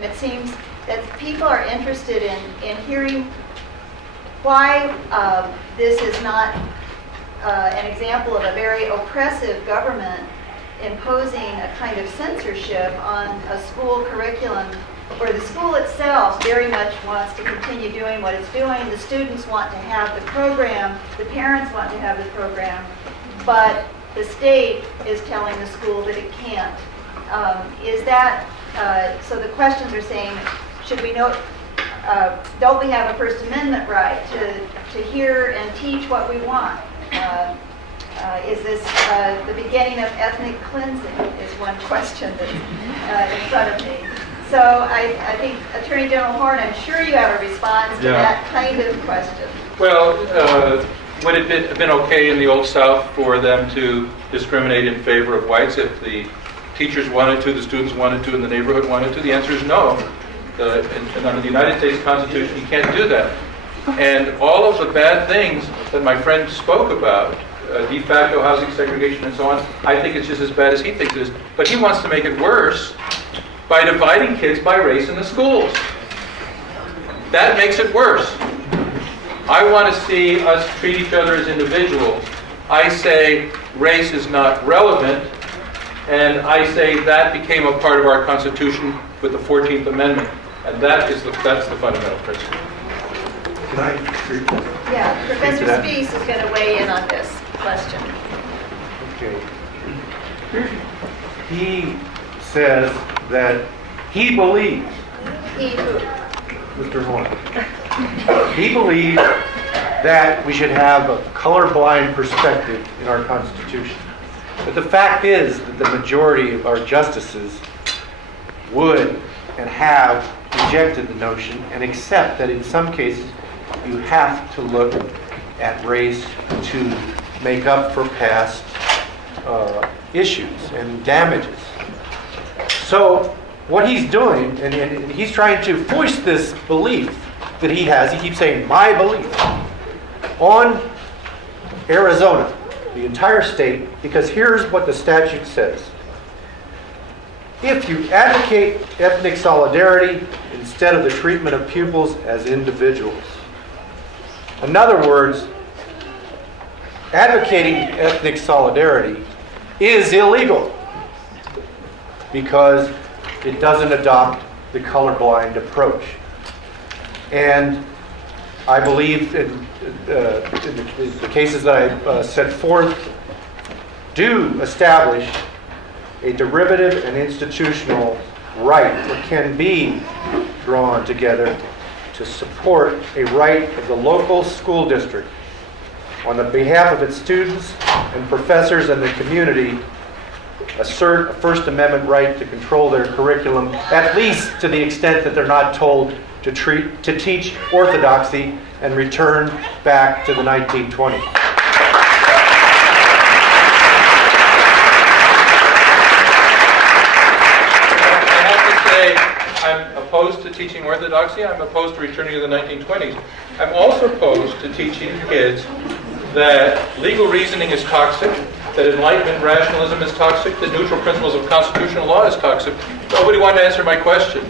It seems that people are interested in hearing why this is not an example of a very oppressive government imposing a kind of censorship on a school curriculum where the school itself very much wants to continue doing what it's doing. The students want to have the program, the parents want to have the program, but the state is telling the school that it can't. Is that, so the questions are saying, should we know, don't we have a First Amendment right to hear and teach what we want? Is this the beginning of ethnic cleansing is one question that's in front of me. So I think Attorney General Horne, I'm sure you have a response to that kind of question. Well, would it have been okay in the Old South for them to discriminate in favor of whites if the teachers wanted to, the students wanted to, and the neighborhood wanted to? The answer is no. And under the United States Constitution, you can't do that. And all of the bad things that my friend spoke about, de facto housing segregation and so on, I think it's just as bad as he thinks it is. But he wants to make it worse by dividing kids by race in the schools. That makes it worse. I want to see us treat each other as individuals. I say race is not relevant, and I say that became a part of our Constitution with the 14th Amendment, and that's the fundamental principle. Can I? Yeah, Professor Spees is going to weigh in on this question. Okay. He says that he believes, He who? Mr. Horne, he believes that we should have a colorblind perspective in our Constitution. But the fact is that the majority of our justices would and have rejected the notion and accept that in some cases you have to look at race to make up for past issues and damages. So what he's doing, and he's trying to foist this belief that he has, he keeps saying, my belief, on Arizona, the entire state, because here's what the statute says. If you advocate ethnic solidarity instead of the treatment of pupils as individuals. In other words, advocating ethnic solidarity is illegal because it doesn't adopt the colorblind approach. And I believe in the cases that I set forth do establish a derivative and institutional right that can be drawn together to support a right of the local school district on the behalf of its students and professors and the community assert a First Amendment right to control their curriculum, at least to the extent that they're not told to teach orthodoxy and return back to the 1920s. I have to say, I'm opposed to teaching orthodoxy. I'm opposed to returning to the 1920s. I'm also opposed to teaching kids that legal reasoning is toxic, that Enlightenment rationalism is toxic, that neutral principles of constitutional law is toxic. Nobody wanted to answer my question.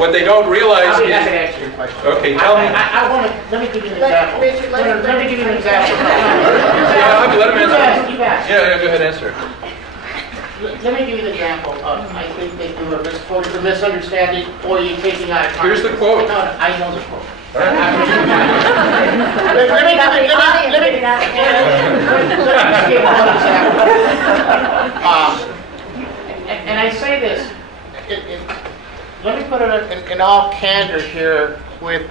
What they don't realize is... I can answer your question. Okay, tell me. I want to, let me give you an example. Richard, Let me give you an example. Yeah, let him answer. You asked. Yeah, go ahead, answer. Let me give you an example of, I think that you were misquoted, or misunderstanding, or you taking out of context. Here's the quote. No, I know the quote. Let me give one example. And I say this, let me put it in all candor here with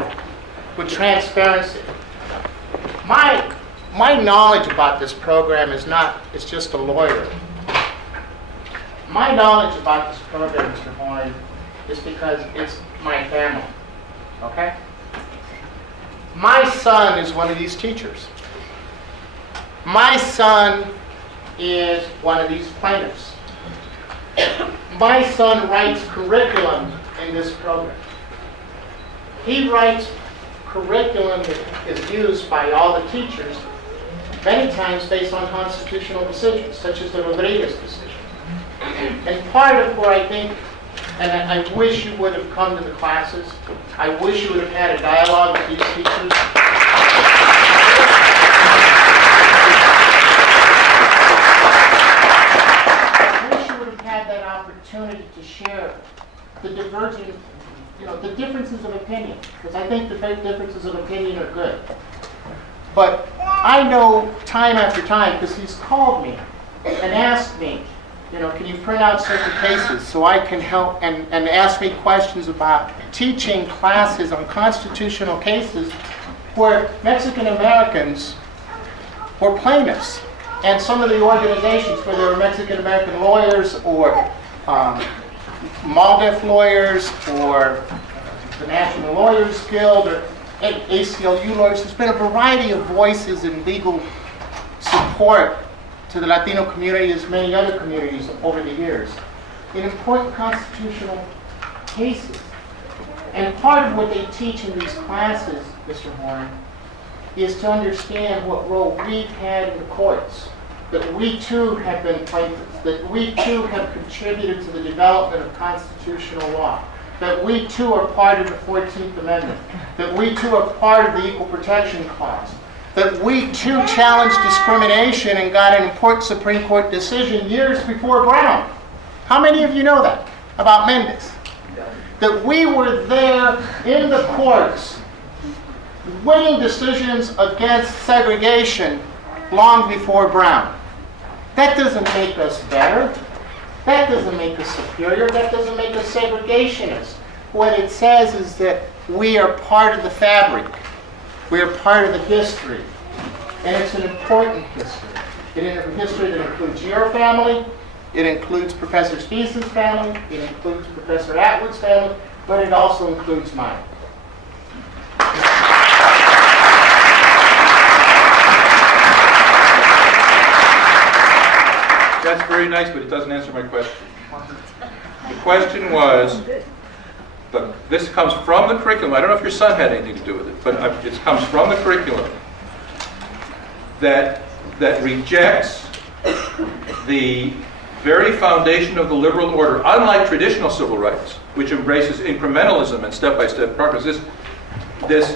transparency. My knowledge about this program is not, it's just a lawyer. My knowledge about this program, Mr. Horne, is because it's my family, okay? My son is one of these teachers. My son is one of these plaintiffs. My son writes curriculum in this program. He writes curriculum that is used by all the teachers, many times based on constitutional decisions, such as the Rodriguez decision. And part of where I think And I wish you would have come to the classes. I wish you would have had a dialogue with these teachers. I wish you would have had that opportunity to share the diverging, the differences of opinion, because I think the big differences of opinion are good. But I know time after time, because he's called me and asked me, can you print out certain cases so I can help, and ask me questions about teaching classes on constitutional cases where Mexican Americans were plaintiffs. And some of the organizations, where there were Mexican American lawyers or MALDEF lawyers or the National Lawyers Guild or ACLU lawyers, there's been a variety of voices in legal support to the Latino community as many other communities over the years in important constitutional cases. And part of what they teach in these classes, Mr. Horne, is to understand what role we've had in the courts, that we too have been plaintiffs, that we too have contributed to the development of constitutional law, that we too are part of the 14th Amendment, that we too are part of the Equal Protection Clause, that we too challenged discrimination and got an important Supreme Court decision years before Brown. How many of you know that about Mendez? That we were there in the courts winning decisions against segregation long before Brown. That doesn't make us better. That doesn't make us superior. That doesn't make us segregationists. What it says is that we are part of the fabric. We are part of the history. And it's an important history. It is a history that includes your family, it includes Professor Spies's family, it includes Professor Atwood's family, but it also includes mine. That's very nice, but it doesn't answer my question. The question was, this comes from the curriculum. I don't know if your son had anything to do with it, but it comes from the curriculum that rejects the very foundation of the liberal order, unlike traditional civil rights, which embraces incrementalism and step-by-step progress. This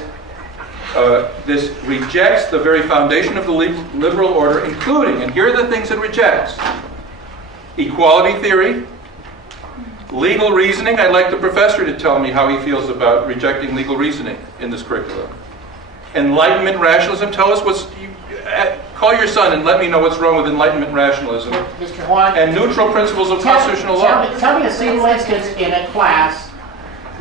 rejects the very foundation of the liberal order, including, and here are the things it rejects: equality theory, legal reasoning. I'd like the professor to tell me how he feels about rejecting legal reasoning in this curriculum. Enlightenment rationalism. Tell us call your son and let me know what's wrong with Enlightenment rationalism. Mr. Horne. And neutral principles of constitutional law. Tell me a single instance in a class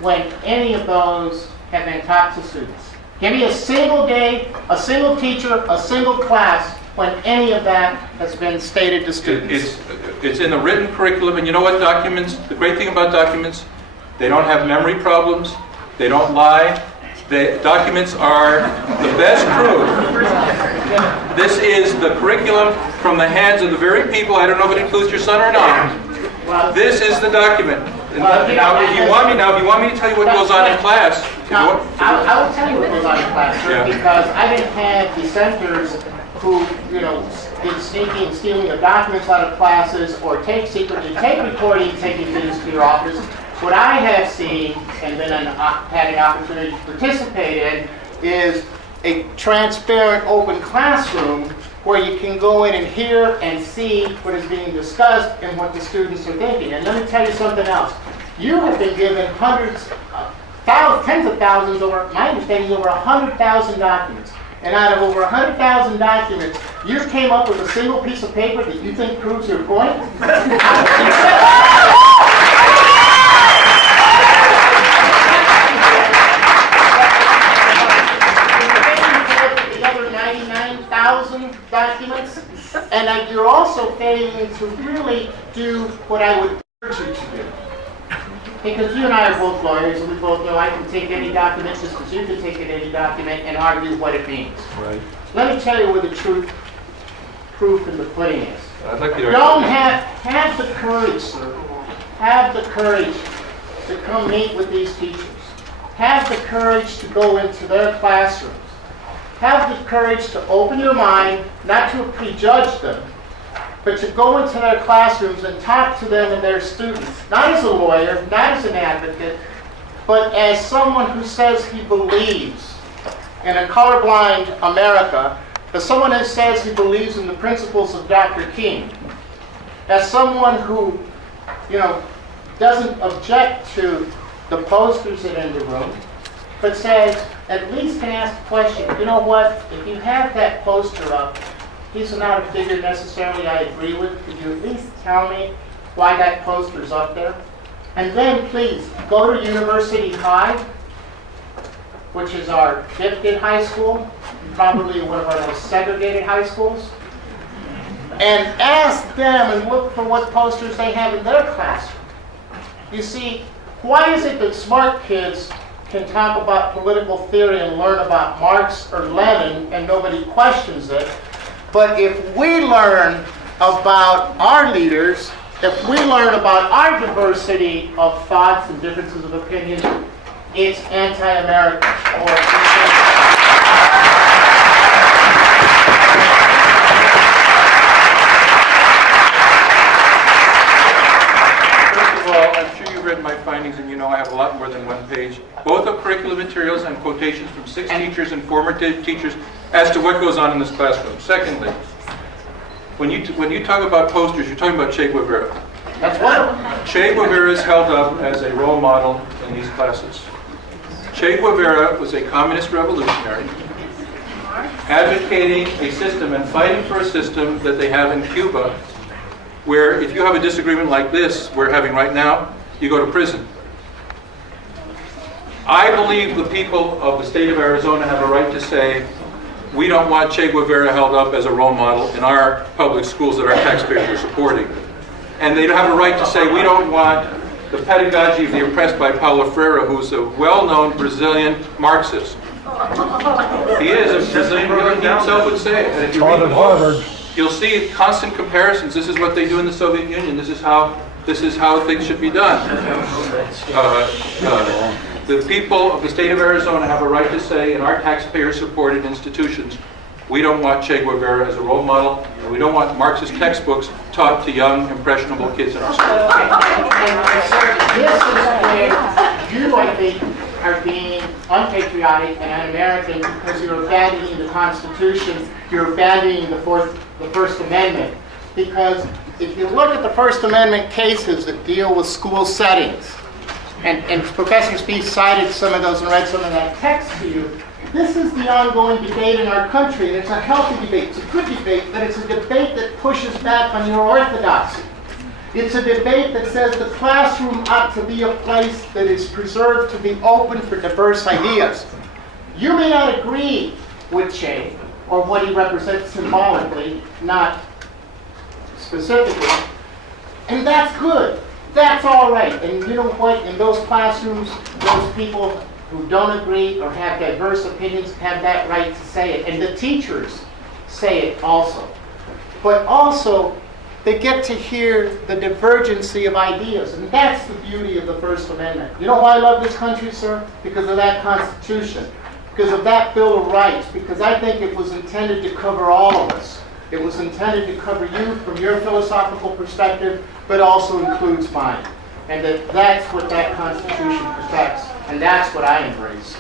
when any of those have been taught to students. Give me a single day, a single teacher, a single class when any of that has been stated to students. It's in the written curriculum, and you know what documents, the great thing about documents, they don't have memory problems, they don't lie. The documents are the best proof. This is the curriculum from the hands of the very people, I don't know if it includes your son or not. This is the document. Now, if you want me to tell you what goes on in class. I will tell you what goes on in class, sir, Yeah. because I didn't have dissenters who, did sneaking and stealing of documents out of classes or take secretly tape recording, taking things to your office. What I have seen and been had an opportunity to participate in is a transparent, open classroom where you can go in and hear and see what is being discussed and what the students are thinking. And let me tell you something else. You have been given hundreds, tens of thousands, my understanding is over 100,000 documents. And out of over 100,000 documents, you came up with a single piece of paper that you think proves your point? The other 99,000 documents, and you're also failing to really do what I would urge you to do. Because you and I are both lawyers, and we both know I can take any document just as you can take any document and argue what it means. Right. Let me tell you where the proof in the pudding is. I'd like you to Don't have the courage, sir. Have the courage to come meet with these teachers. Have the courage to go into their classrooms. Have the courage to open your mind, not to prejudge them, but to go into their classrooms and talk to them and their students, not as a lawyer, not as an advocate, but as someone who says he believes in a colorblind America, as someone who says he believes in the principles of Dr. King, as someone who, doesn't object to the posters that are in the room, but says, at least can ask the question, you know what, if you have that poster up, he's not a figure necessarily I agree with, could you at least tell me why that poster's up there? And then please, go to University High, which is our gifted high school, probably one of our most segregated high schools, and ask them and look for what posters they have in their classroom. You see, why is it that smart kids can talk about political theory and learn about Marx or Lenin and nobody questions it, but if we learn about our leaders, if we learn about our diversity of thoughts and differences of opinion, it's anti-American. I'm sure you've read my findings and you know I have a lot more than one page, both of curriculum materials and quotations from 6 teachers and former teachers as to what goes on in this classroom. Secondly, when you talk about posters, you're talking about Che Guevara. That's what? Che Guevara is held up as a role model in these classes. Che Guevara was a communist revolutionary advocating a system and fighting for a system that they have in Cuba, where if you have a disagreement like this we're having right now, you go to prison. I believe the people of the state of Arizona have a right to say, we don't want Che Guevara held up as a role model in our public schools that our taxpayers are supporting. And they have a right to say, we don't want the pedagogy of the oppressed by Paulo Freire, who's a well-known Brazilian Marxist. He is a Brazilian, he himself would say it. And if you read the book, you'll see constant comparisons. This is what they do in the Soviet Union. This is how things should be done. The people of the state of Arizona have a right to say in our taxpayer-supported institutions, we don't want Che Guevara as a role model, and we don't want Marxist textbooks taught to young, impressionable kids in our schools. This is where you, I think, are being unpatriotic and un-American because you're abandoning the Constitution, you're abandoning the First Amendment. Because if you look at the First Amendment cases that deal with school settings, and Professor Spieth cited some of those and read some of that text to you, this is the ongoing debate in our country, and it's a healthy debate, it's a good debate, but it's a debate that pushes back on your orthodoxy. It's a debate that says the classroom ought to be a place that is preserved to be open for diverse ideas. You may not agree with Che, or what he represents symbolically, not specifically, and that's good. That's all right. And you know what? In those classrooms, those people who don't agree or have diverse opinions have that right to say it. And the teachers say it also. But also, they get to hear the divergency of ideas. And that's the beauty of the First Amendment. You know why I love this country, sir? Because of that Constitution. Because of that Bill of Rights. Because I think it was intended to cover all of us. It was intended to cover you from your philosophical perspective, but also includes mine. And that's what that Constitution protects. And that's what I embrace.